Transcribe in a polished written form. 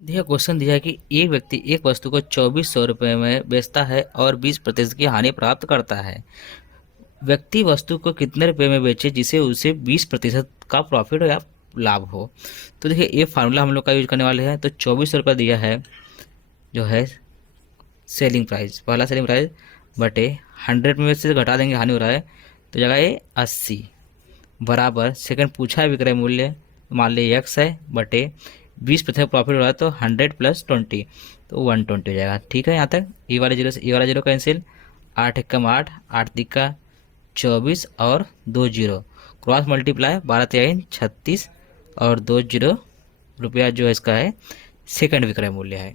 देखिए क्वेश्चन दिया है कि एक व्यक्ति एक वस्तु को 2400 रुपये में बेचता है और 20% की हानि प्राप्त करता है। व्यक्ति वस्तु को कितने रुपए में बेचे जिसे उसे 20% का प्रॉफिट या लाभ हो। तो देखिए ये फार्मूला हम लोग का यूज करने वाले हैं। तो 2400 रुपये दिया है जो है सेलिंग प्राइस, पहला सेलिंग प्राइस बटे 100 में से घटा देंगे, हानि हो रहा है तो जगह ये 80 बराबर सेकंड पूछा है विक्रय मूल्य, मान लीजिए एक्स है बटे 20% प्रॉफिट हो रहा है तो 100 + 20 तो 120 हो जाएगा। ठीक है, यहाँ तक ये वाले जीरो से ये वाला जीरो कैंसिल, 8 एकम 8, 8 तिक्का 24 और 2 जीरो क्रॉस मल्टीप्लाई 12 3 36 और 2 जीरो रुपया जो है इसका है सेकंड विक्रय मूल्य है।